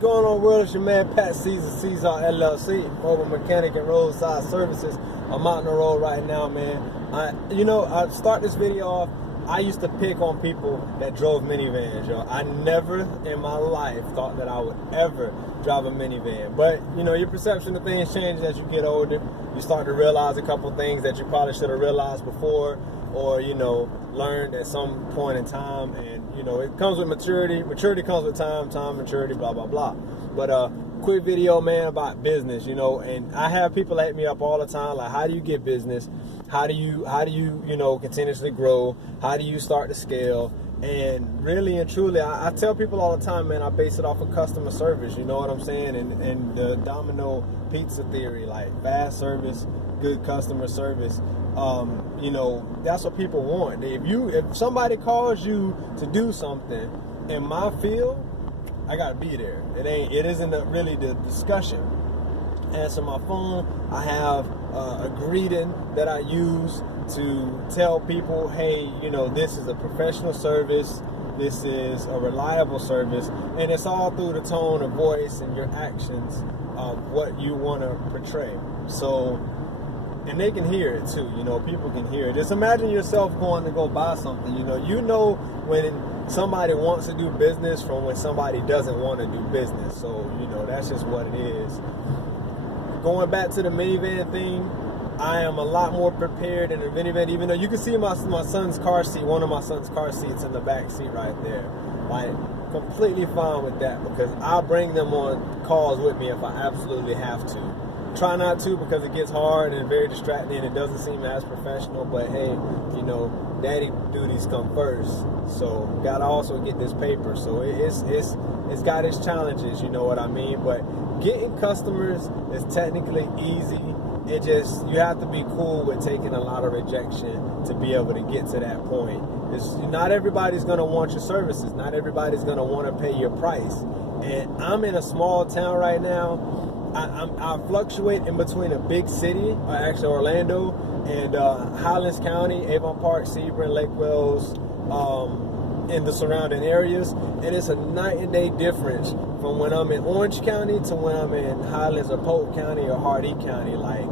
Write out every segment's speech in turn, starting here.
going on, world? It's your man Pat Caesar LLC, mobile mechanic and roadside services. I'm out on the road right now, man. I start this video off. I used to pick on people that drove minivans, yo. I never in my life thought that I would ever drive a minivan. But, your perception of things changes as you get older. You start to realize a couple things that you probably should have realized before, or, learned at some point in time. And, it comes with maturity. Maturity comes with time, maturity, blah, blah, blah. But, quick video, man, about business, and I have people hit me up all the time, like, how do you get business? How do you continuously grow? How do you start to scale? And really and truly, I tell people all the time, man, I base it off of customer service, you know what I'm saying? And the domino pizza theory, like fast service, good customer service. That's what people want. If somebody calls you to do something in my field, I gotta be there. It isn't really the discussion. Answer my phone. I have a greeting that I use to tell people, hey, this is a professional service, this is a reliable service, and it's all through the tone of voice and your actions of what you want to portray. So, and they can hear it too, people can hear it. Just imagine yourself going to go buy something, when somebody wants to do business from when somebody doesn't want to do business. So, that's just what it is. Going back to the minivan thing, I am a lot more prepared in a minivan, even though you can see my son's car seat, one of my son's car seats in the back seat right there. Like, completely fine with that because I bring them on calls with me if I absolutely have to. Try not to because it gets hard and very distracting and it doesn't seem as professional, but hey, daddy duties come first. So, gotta also get this paper. So, it's got its challenges, you know what I mean? But getting customers is technically easy. You have to be cool with taking a lot of rejection to be able to get to that point. Not everybody's going to want your services. Not everybody's going to want to pay your price. And I'm in a small town right now. I fluctuate in between a big city, actually Orlando, and Highlands County, Avon Park, Sebring, Lake Wells, in the surrounding areas. And it's a night and day difference from when I'm in Orange County to when I'm in Highlands or Polk County or Hardee County. Like,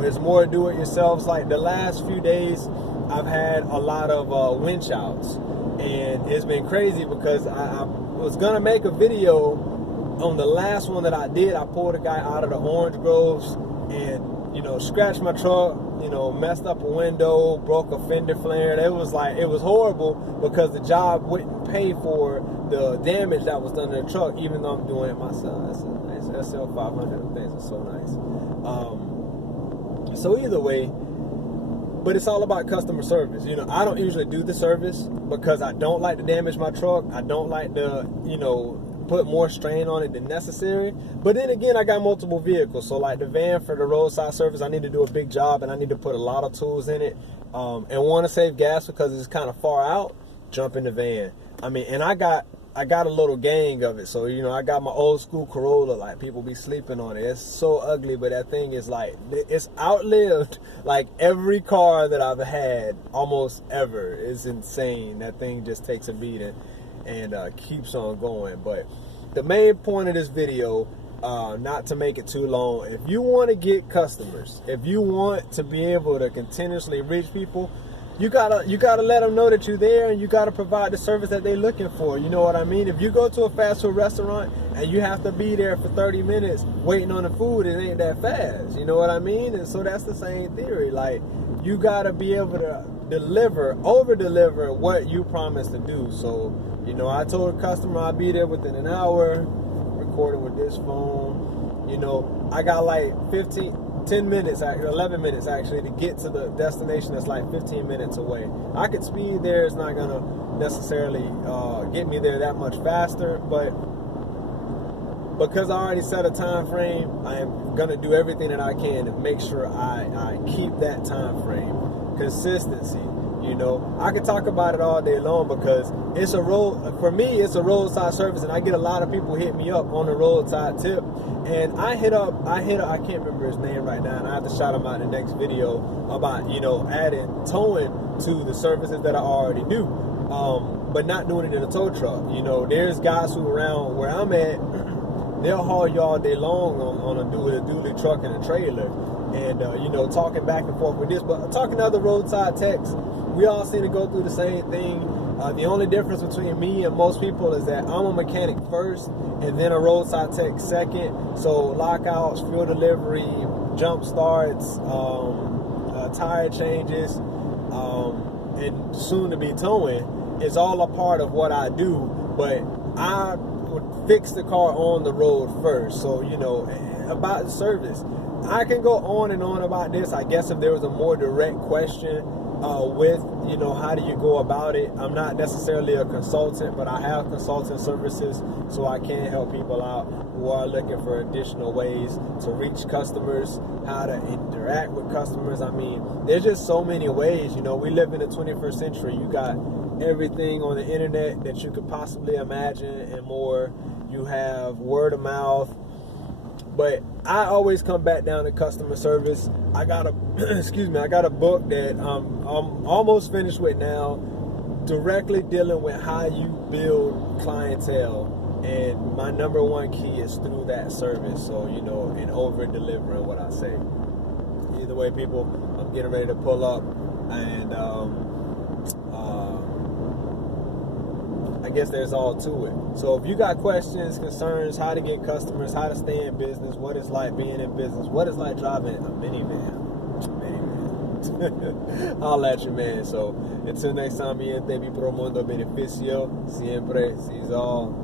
there's more do-it-yourselves. Like, the last few days, I've had a lot of winch outs. And it's been crazy because I was going to make a video on the last one that I did. I pulled a guy out of the orange groves and, scratched my truck, messed up a window, broke a fender flare. It was horrible because the job wouldn't pay for the damage that was done to the truck, even though I'm doing it myself. That's a nice SL 500. Things are so nice. So either way, but it's all about customer service. I don't usually do the service because I don't like to damage my truck. I don't like to, put more strain on it than necessary. But then again, I got multiple vehicles. So like the van for the roadside service, I need to do a big job and I need to put a lot of tools in it. And want to save gas because it's kind of far out, jump in the van. And I got a little gang of it. So, I got my old school Corolla. Like, people be sleeping on it. It's so ugly, but that thing is like, it's outlived like every car that I've had almost ever. It's insane. That thing just takes a beating and keeps on going. But the main point of this video, not to make it too long, if you want to get customers, if you want to be able to continuously reach people, you gotta let them know that you're there, and you gotta provide the service that they're looking for. You know what I mean? If you go to a fast food restaurant and you have to be there for 30 minutes waiting on the food, it ain't that fast. You know what I mean? And so that's the same theory. Like, you gotta be able to over-deliver what you promised to do. So, I told a customer I'd be there within an hour, recording with this phone. I got like 10 minutes, 11 minutes actually, to get to the destination that's like 15 minutes away. I could speed there. It's not going to necessarily get me there that much faster, but because I already set a time frame, I am going to do everything that I can to make sure I keep that time frame. Consistency. I could talk about it all day long because it's for me, it's a roadside service, and I get a lot of people hit me up on the roadside tip. And I hit up, I can't remember his name right now, and I have to shout him out in the next video about, adding towing to the services that I already do, but not doing it in a tow truck. There's guys who around where I'm at they'll haul you all day long on a dually truck and a trailer, and you know, talking back and forth with this. But talking to other roadside techs, we all seem to go through the same thing. The only difference between me and most people is that I'm a mechanic first, and then a roadside tech second. So lockouts, fuel delivery, jump starts, tire changes, and soon to be towing is all a part of what I do. But I would fix the car on the road first. So, you know, about the service, I can go on and on about this. I guess if there was a more direct question with, you know, how do you go about it? I'm not necessarily a consultant, but I have consulting services, so I can help people out who are looking for additional ways to reach customers, how to interact with customers. I mean, there's just so many ways. You know, we live in the 21st century. You got everything on the internet that you could possibly imagine and more. You have word of mouth. But I always come back down to customer service. I got a I got a book that I'm almost finished with now, directly dealing with how you build clientele. And my number one key is through that service. So, you know, and over delivering what I say. Either way, people, I'm getting ready to pull up, and I guess there's all to it. So if you got questions, concerns, how to get customers, how to stay in business, what it's like being in business, what it's like driving a minivan. I'll at you, man. So until next time, mi gente, vi pro mundo beneficio, siempre, see all.